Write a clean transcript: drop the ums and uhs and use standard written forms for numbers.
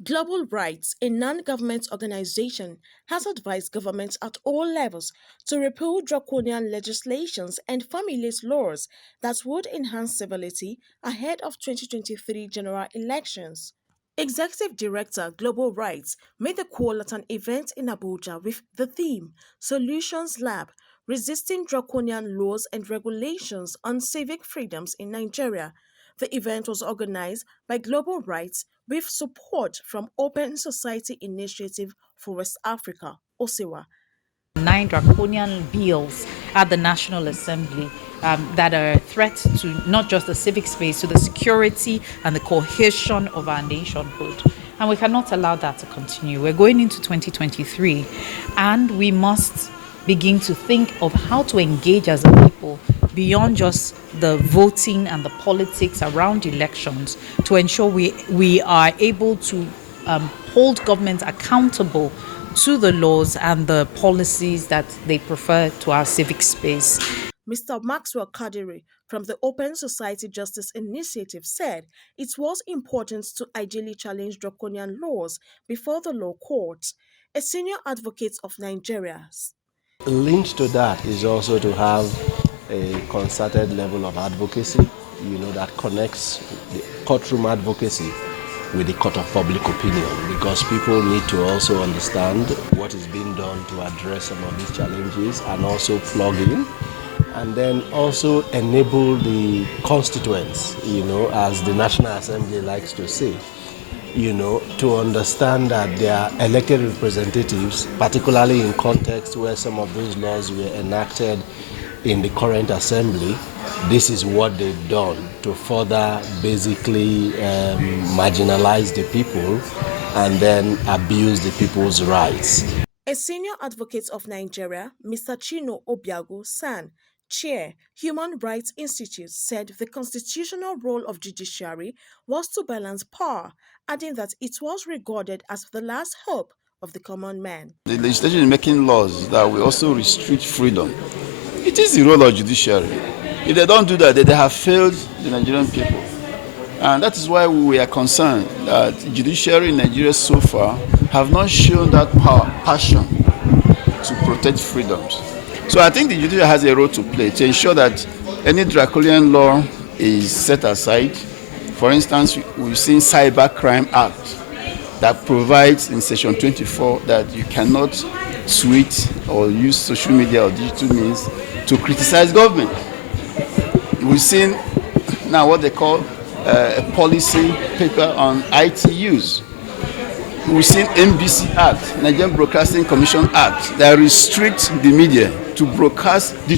Global Rights, a non-government organization, has advised governments at all levels to repeal draconian legislations and formulate laws that would enhance civility ahead of 2023 general elections. Executive Director Global Rights made the call at an event in Abuja with the theme Solutions Lab: Resisting Draconian Laws and Regulations on Civic Freedoms in Nigeria. The event was organized by Global Rights with support from Open Society Initiative for West Africa, OSIWA. 9 draconian bills at the National Assembly that are a threat to not just the civic space, to the security and the cohesion of our nationhood. And we cannot allow that to continue. We're going into 2023, and we must begin to think of how to engage as a people beyond just the voting and the politics around elections to ensure we are able to hold governments accountable to the laws and the policies that they prefer to our civic space. Mr. Maxwell Kadiri from the Open Society Justice Initiative said it was important to ideally challenge draconian laws before the law courts. A senior advocate of Nigeria. Linked to that is also to have a concerted level of advocacy, that connects the courtroom advocacy with the court of public opinion, because people need to also understand what is being done to address some of these challenges and also plug in, and then also enable the constituents, as the National Assembly likes to say, to understand that their elected representatives, particularly in context where some of those laws were enacted in the current assembly, this is what they've done to further basically marginalize the people and then abuse the people's rights. A senior advocate of Nigeria, Mr. Chino Obiago San, Chair, Human Rights Institute, said the constitutional role of judiciary was to balance power, adding that it was regarded as the last hope of the common man. The legislation is making laws that will also restrict freedom. It is the role of judiciary. If they don't do that, they have failed the Nigerian people. And that is why we are concerned that judiciary in Nigeria so far have not shown that passion to protect freedoms. So I think the judiciary has a role to play to ensure that any draconian law is set aside. For instance, we've seen Cybercrime Act that provides in section 24 that you cannot tweet or use social media or digital means to criticize government. We've seen now what they call a policy paper on IT use. We've seen NBC Act, Nigerian Broadcasting Commission Act, that restricts the media to broadcast the